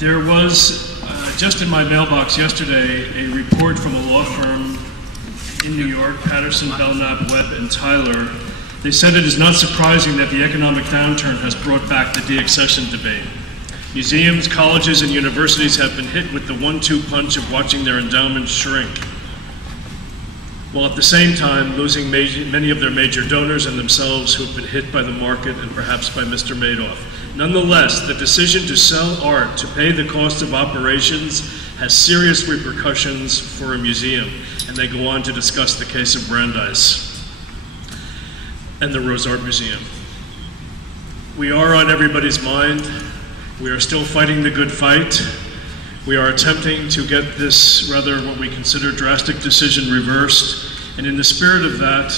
There was, just in my mailbox yesterday, a report from a law firm in New York, Patterson, Belknap, Webb, and Tyler. They said it is not surprising that the economic downturn has brought back the de-accession debate. Museums, colleges, and universities have been hit with the one-two punch of watching their endowments shrink, while at the same time losing many of their major donors and themselves who have been hit by the market and perhaps by Mr. Madoff. Nonetheless, the decision to sell art to pay the cost of operations has serious repercussions for a museum, and they go on to discuss the case of Brandeis and the Rose Art Museum. We are on everybody's mind. We are still fighting the good fight. We are attempting to get this rather what we consider drastic decision reversed. And in the spirit of that,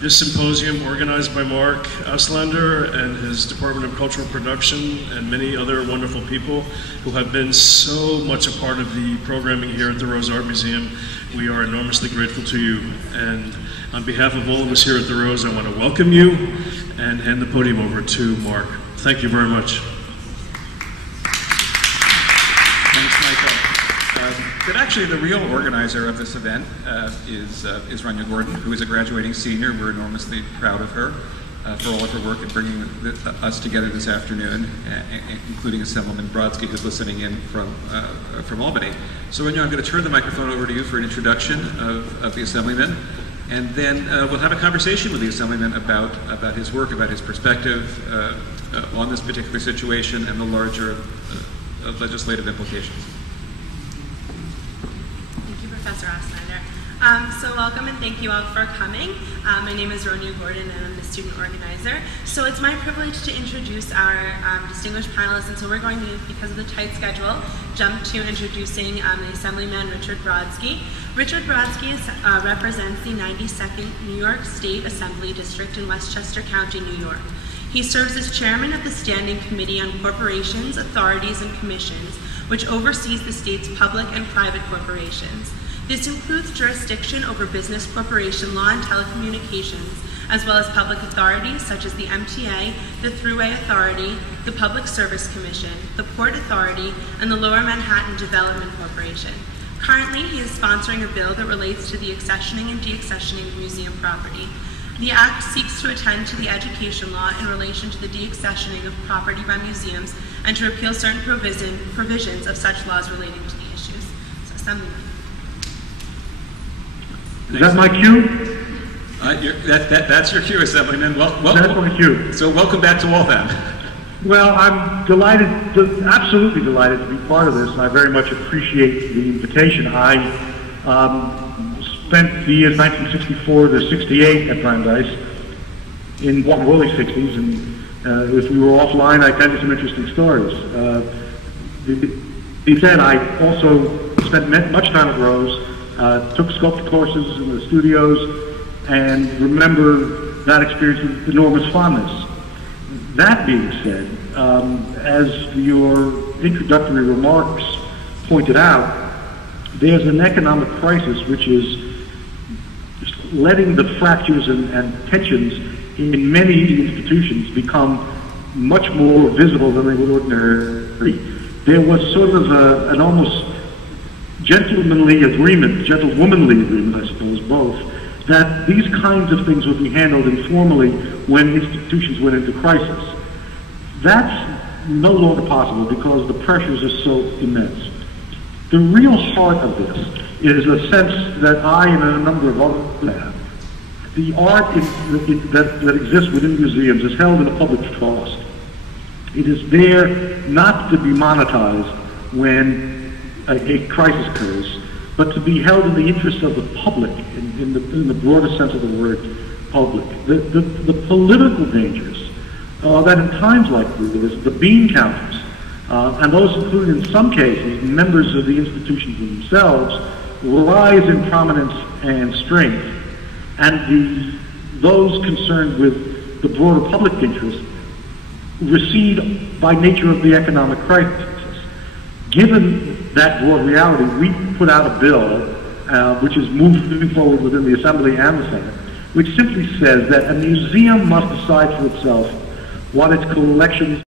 this symposium organized by Mark Auslander and his Department of Cultural Production and many other wonderful people who have been so much a part of the programming here at the Rose Art Museum, we are enormously grateful to you. And on behalf of all of us here at the Rose, I want to welcome you and hand the podium over to Mark. Thank you very much. But actually, the real organizer of this event is Rania Gordon, who is a graduating senior. We're enormously proud of her for all of her work in bringing us together this afternoon, including Assemblyman Brodsky, who's listening in from Albany. So, Rania, I'm going to turn the microphone over to you for an introduction of the Assemblyman, and then we'll have a conversation with the Assemblyman about his work, about his perspective on this particular situation and the larger legislative implications. Professor Auslander. So welcome and thank you all for coming. My name is Ronia Gordon and I'm the student organizer. So it's my privilege to introduce our distinguished panelists, and so we're going to, because of the tight schedule, jump to introducing the Assemblyman Richard Brodsky. Richard Brodsky represents the 92nd New York State Assembly District in Westchester County, New York. He serves as chairman of the Standing Committee on Corporations, Authorities, and Commissions, which oversees the state's public and private corporations. This includes jurisdiction over business corporation law and telecommunications, as well as public authorities such as the MTA, the Thruway Authority, the Public Service Commission, the Port Authority, and the Lower Manhattan Development Corporation. Currently, he is sponsoring a bill that relates to the accessioning and de-accessioning of museum property. The Act seeks to attend to the education law in relation to the de-accessioning of property by museums and to repeal certain provisions of such laws relating to the issues. So, Assemblyman. Is that my cue? That's your cue, Assemblyman. Welcome. That's my cue. So welcome back to Waltham. Well, I'm delighted, absolutely delighted to be part of this. I very much appreciate the invitation. I spent the years 1964 to 68 at Brandeis in the early 60s, and if we were offline, I tell you some interesting stories. He said I also spent much time at Rose. Took sculpture courses in the studios, and remember that experience with enormous fondness. That being said, as your introductory remarks pointed out, there's an economic crisis which is letting the fractures and tensions in many institutions become much more visible than they would ordinarily be. There was sort of an almost gentlemanly agreement, gentlewomanly agreement, I suppose, both, that these kinds of things would be handled informally when institutions went into crisis. That's no longer possible because the pressures are so immense. The real heart of this is a sense that I and a number of others have. The art that exists within museums is held in a public trust. It is there not to be monetized when a crisis occurs, but to be held in the interest of the public, in the broader sense of the word public. The political dangers that in times like this, the bean counters, and those including in some cases members of the institutions themselves, rise in prominence and strength, and those concerned with the broader public interest recede by nature of the economic crisis. Given that broad reality, we put out a bill which is moving forward within the Assembly and the Senate, which simply says that a museum must decide for itself what its collections